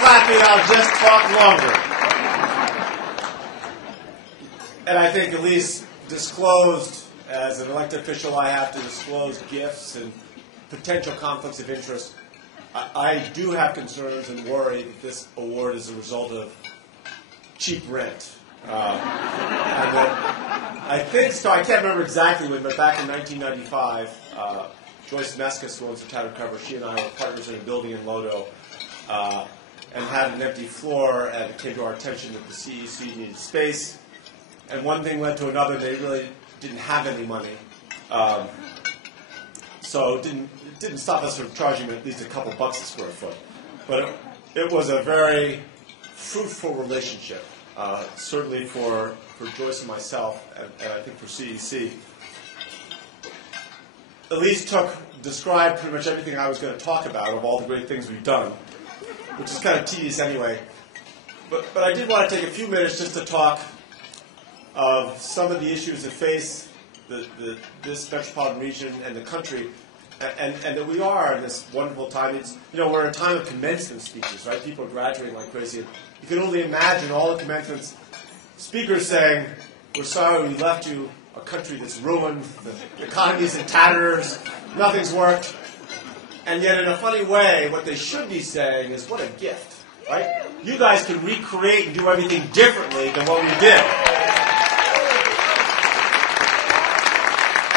clapping, I'll just talk longer. And I think at least disclosed, as an elected official, I have to disclose gifts and potential conflicts of interest. I do have concerns and worry that this award is a result of cheap rent. And that I think so. I can't remember exactly when, but back in 1995, Joyce Meskis, who owns the Tattered Cover, she and I were partners in a building in Lodo and had an empty floor, and it came to our attention that the CEC needed space. And one thing led to another. They really didn't have any money. So it didn't stop us from charging at least a couple bucks a square foot. But it was a very fruitful relationship, certainly for Joyce and myself, and I think for CEC. Elise described pretty much everything I was going to talk about of all the great things we've done, which is kind of tedious anyway. But I did want to take a few minutes just to talk of some of the issues that face this metropolitan region and the country, and that we are in this wonderful time. We're in a time of commencement speeches, right? People are graduating like crazy. You can only imagine all the commencement speakers saying, "We're sorry we left you a country that's ruined, the economy's in tatters, nothing's worked." And yet, in a funny way, what they should be saying is, "What a gift, right? You guys can recreate and do everything differently than what we did."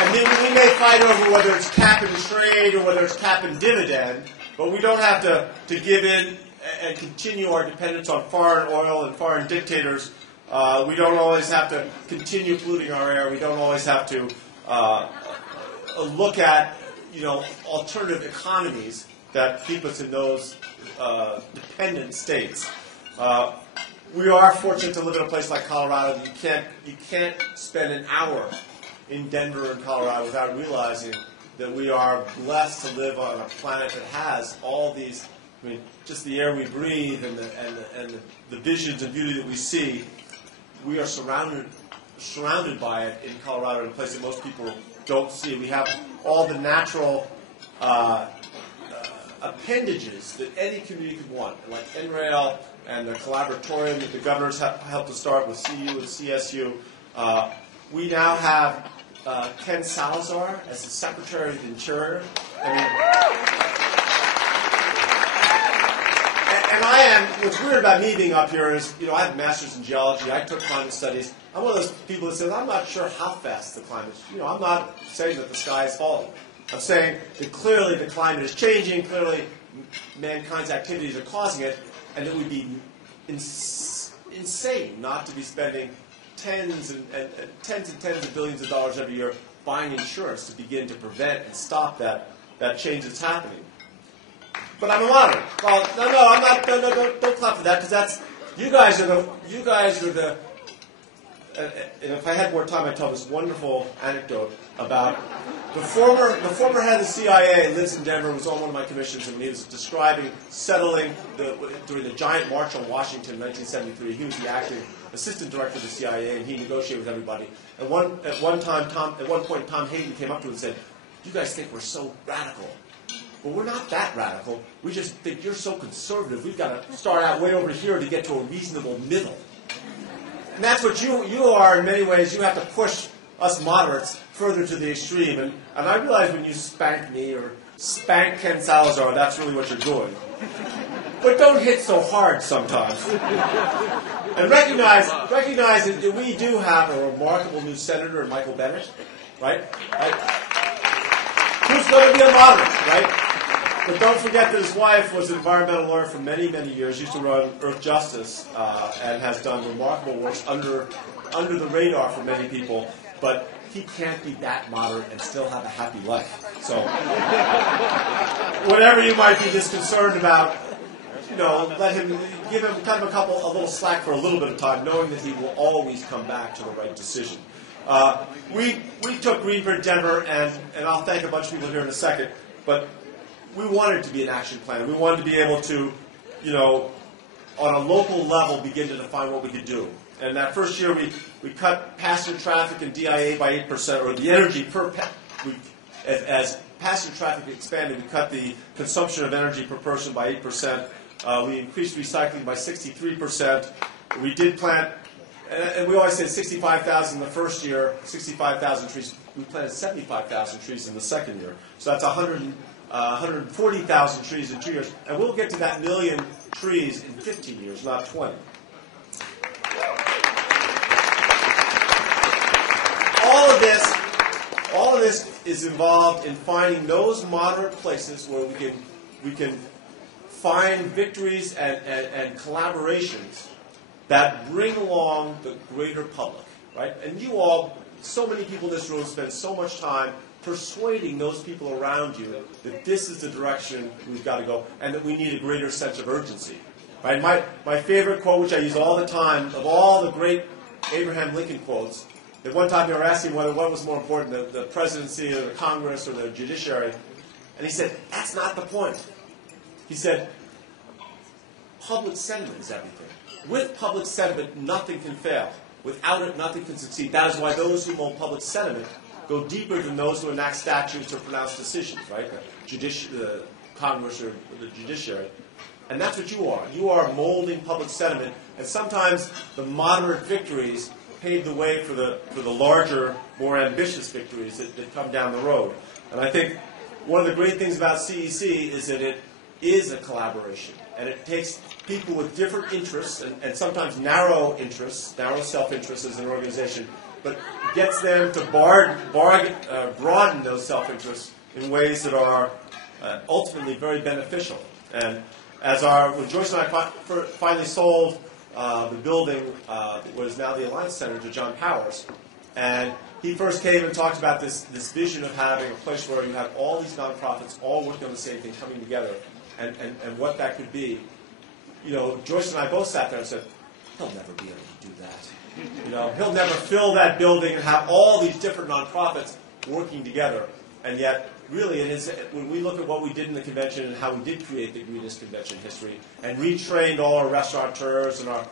And we may fight over whether it's cap and trade or whether it's cap and dividend, but we don't have to give in and continue our dependence on foreign oil and foreign dictators. We don't always have to continue polluting our air. We don't always have to look at alternative economies that keep us in those dependent states. We are fortunate to live in a place like Colorado. You can't spend an hour in Denver and Colorado without realizing that we are blessed to live on a planet that has all these, just the air we breathe and the visions and beauty that we see. We are surrounded by it in Colorado in a place that most people don't see. We have all the natural appendages that any community could want, like NRail and the collaboratorium that the governors helped to start with CU and CSU. We now have Ken Salazar as the Secretary of the Interior. What's weird about me being up here is, I have a master's in geology. I took climate studies. I'm one of those people that says, I'm not sure how fast the climate is. I'm not saying that the sky is falling. I'm saying that clearly the climate is changing, clearly mankind's activities are causing it, and it would be insane not to be spending tens and tens of billions of dollars every year buying insurance to begin to prevent and stop that change that's happening. But I'm a moderate. Well, no, I'm not. No, don't clap for that, because you guys are the. And if I had more time, I'd tell this wonderful anecdote about the former head of the CIA lives in Denver, was on one of my commissions, and when he was describing settling during the giant march on Washington in 1973, he was the acting assistant director of the CIA, and he negotiated with everybody. At one point, Tom Hayden came up to him and said, "You guys think we're so radical. Well, we're not that radical. We just think you're so conservative. We've got to start out way over here to get to a reasonable middle." And that's what you are in many ways. You have to push us moderates further to the extreme. And I realize when you spank me or spank Ken Salazar, that's really what you're doing. But don't hit so hard sometimes. And recognize that we do have a remarkable new senator in Michael Bennet, right? Who's going to be a moderate, right? But don't forget that his wife was an environmental lawyer for many, many years, used to run Earth Justice, and has done remarkable work under the radar for many people. But he can't be that moderate and still have a happy life. So whatever you might be disconcerted about, give him kind of a little slack for a little bit of time, knowing that he will always come back to the right decision. We took Greenford, Denver, and I'll thank a bunch of people here in a second, but we wanted it to be an action plan. We wanted to be able to, on a local level, begin to define what we could do. And that first year, we cut passenger traffic and DIA by 8%, or the energy as passenger traffic expanded, we cut the consumption of energy per person by 8%. We increased recycling by 63%. We did plant, and we always said 65,000 the first year, 65,000 trees. We planted 75,000 trees in the second year. So that's 140,000 trees in 2 years. And we'll get to that million trees in 15 years, not 20. All of this is involved in finding those moderate places where we can find victories and collaborations that bring along the greater public, right? And you all, so many people in this room spend so much time persuading those people around you that this is the direction we've got to go and that we need a greater sense of urgency, right? My favorite quote, which I use all the time, of all the great Abraham Lincoln quotes, at one time they were asking what was more important, the presidency or the Congress or the judiciary, and he said, that's not the point. He said, public sentiment is everything. With public sentiment, nothing can fail. Without it, nothing can succeed. That is why those who mold public sentiment go deeper than those who enact statutes or pronounce decisions, right? The Congress or the judiciary. And that's what you are. You are molding public sentiment, and sometimes the moderate victories pave the way for the larger, more ambitious victories that come down the road. And I think one of the great things about CEC is that it is a collaboration. And it takes people with different interests, and sometimes narrow interests, narrow self-interests as an organization, but gets them to broaden those self-interests in ways that are ultimately very beneficial. And when Joyce and I finally sold the building that was now the Alliance Center to John Powers, and he first came and talked about this vision of having a place where you have all these nonprofits all working on the same thing, coming together, and what that could be. You know, Joyce and I both sat there and said, he'll never be able to do that. You know, he'll never fill that building and have all these different nonprofits working together. And yet, really, when we look at what we did in the convention and how we did create the greenest convention in history and retrained all our restaurateurs and our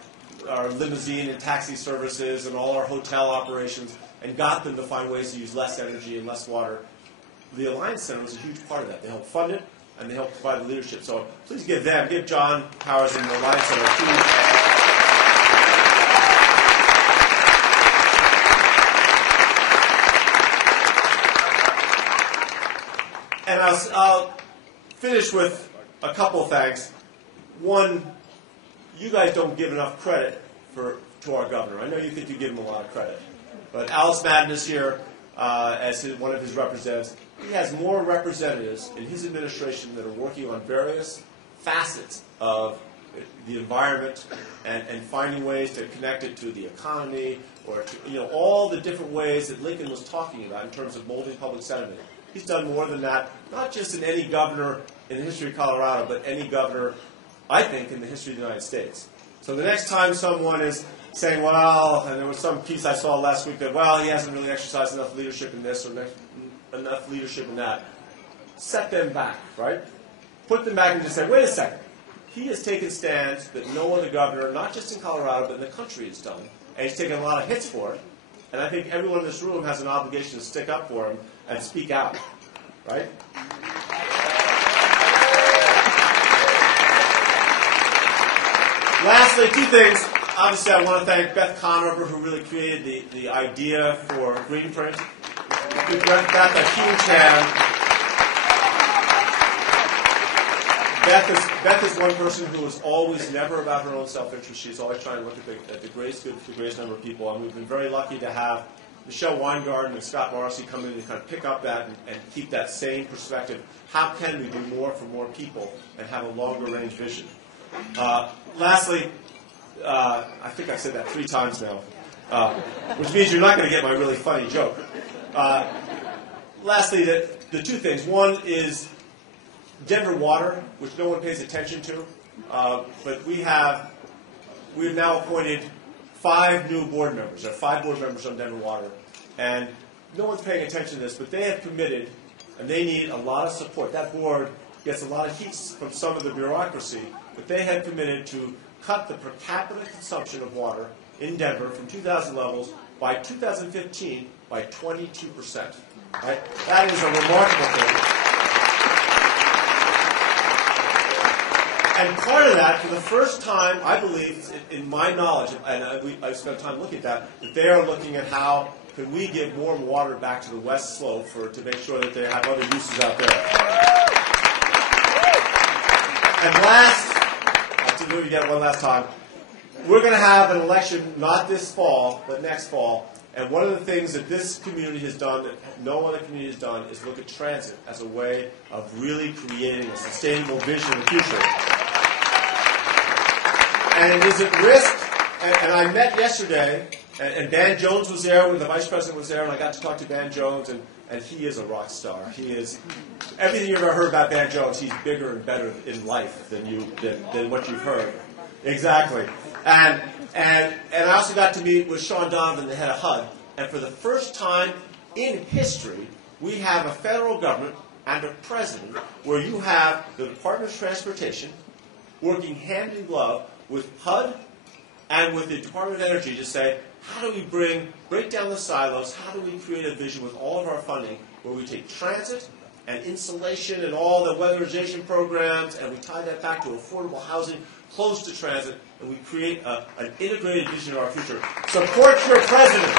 limousine and taxi services and all our hotel operations and got them to find ways to use less energy and less water, the Alliance Center was a huge part of that. They helped fund it, and they help provide the leadership. So please give John Powers and the Alliance Center a huge. And I'll finish with a couple of thanks. One, you guys don't give enough credit to our governor. I know you think you give him a lot of credit. But Alice Madden is here as one of his representatives. He has more representatives in his administration that are working on various facets of the environment and finding ways to connect it to the economy or to, all the different ways that Lincoln was talking about in terms of molding public sentiment. He's done more than that, not just in any governor in the history of Colorado, but any governor, I think, in the history of the United States. So the next time someone is saying, well, and there was some piece I saw last week that, well, he hasn't really exercised enough leadership in this or enough leadership in that, set them back, right? Put them back and just say, wait a second. He has taken stands that no other governor, not just in Colorado, but in the country has done. And he's taken a lot of hits for it. And I think everyone in this room has an obligation to stick up for him and speak out, right? Lastly, two things. Obviously, I want to thank Beth Conover, who really created the idea for Greenprint. Give Beth a huge hand. Beth is one person who is always never about her own self-interest. She's always trying to look at the greatest good for the greatest number of people. And we've been very lucky to have Michelle Weingarten and Scott Morrissey come in and kind of pick up that and keep that same perspective. How can we do more for more people and have a longer-range vision? Lastly, I think I've said that 3 times now, which means you're not going to get my really funny joke. Lastly, the two things. One is Denver Water, which no one pays attention to, but we've now appointed 5 new board members. There are 5 board members on Denver Water, and no one's paying attention to this, but they have committed, and they need a lot of support. That board gets a lot of heat from some of the bureaucracy, but they have committed to cut the per capita consumption of water in Denver from 2000 levels by 2015 by 22%. Right? That is a remarkable thing. And part of that, for the first time, I believe, in my knowledge, and I've spent time looking at that they are looking at how can we give more water back to the West Slope to make sure that they have other uses out there. And last, to do it again one last time, we're going to have an election not this fall, but next fall. And one of the things that this community has done that no other community has done is look at transit as a way of really creating a sustainable vision of the future. And it is at risk, and I met yesterday, and Van Jones was there when the Vice President was there, and I got to talk to Van Jones, and he is a rock star. He is, everything you've ever heard about Van Jones, he's bigger and better in life than what you've heard. Exactly. And I also got to meet with Sean Donovan, the head of HUD, and for the first time in history, we have a federal government and a president where you have the Department of Transportation working hand in glove with HUD and with the Department of Energy to say, how do we break down the silos, how do we create a vision with all of our funding where we take transit and insulation and all the weatherization programs, and we tie that back to affordable housing close to transit, and we create an integrated vision of our future. Support your president.